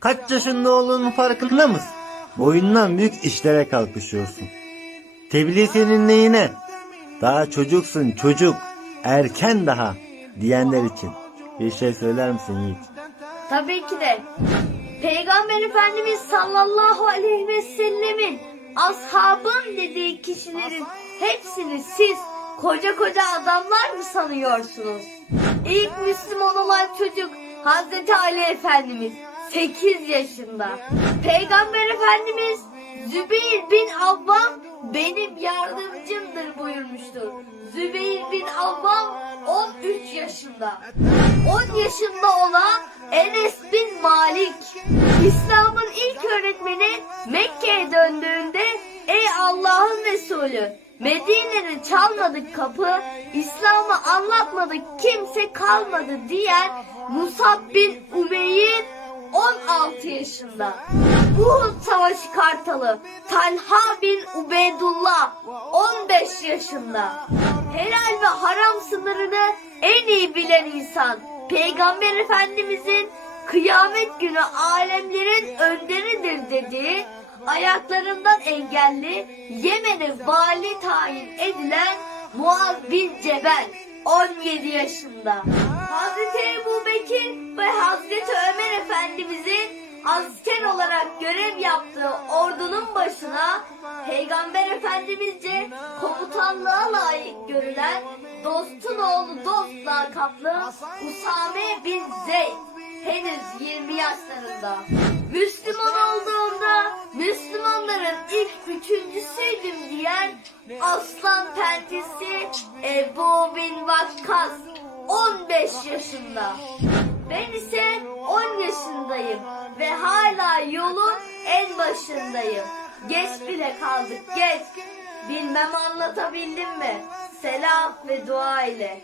Kaç yaşında olduğunun farkında mısın? Boyundan büyük işlere kalkışıyorsun. Tebliğ senin neyine? Daha çocuksun çocuk. Erken daha diyenler için. Bir şey söyler misin Yiğit? Tabii ki de. Peygamber Efendimiz sallallahu aleyhi ve sellemin ashabım dediği kişilerin hepsini siz koca koca adamlar mı sanıyorsunuz? İlk Müslüman olan çocuk Hazreti Ali Efendimiz 8 yaşında. Peygamber Efendimiz Zübeyir bin Avvam benim yardımcımdır buyurmuştur. Zübeyir bin Avvam 13 yaşında. 10 yaşında olan Enes bin Malik. İslam'ın ilk öğretmeni Mekke'ye döndüğünde ey Allah'ın Resulü Medine'de çalmadık kapı, İslam'ı anlatmadık kimse kalmadı diyen Musab bin Umeyr 16 yaşında. Uhud Savaşı Kartalı Talha bin Ubeydullah 15 yaşında. Helal ve haram sınırını en iyi bilen insan Peygamber Efendimizin kıyamet günü alemlerin önderidir dediği ayaklarından engelli Yemen'e vali tayin edilen Muaz bin Cebel 17 yaşında. Hazreti Ebu Bekir ve Hazreti Ömer Efendimizin asker olarak görev yaptığı ordunun başına Peygamber Efendimizce komutanlığa layık görülen dostun oğlu dost lakaplı Usame bin Zeyd henüz 20 yaşlarında. Müslüman aslan pentisi Ebu bin Vakkas 15 yaşında. Ben ise 10 yaşındayım ve hala yolun en başındayım. Geç bile kaldık geç. Bilmem anlatabildim mi? Selam ve dua ile.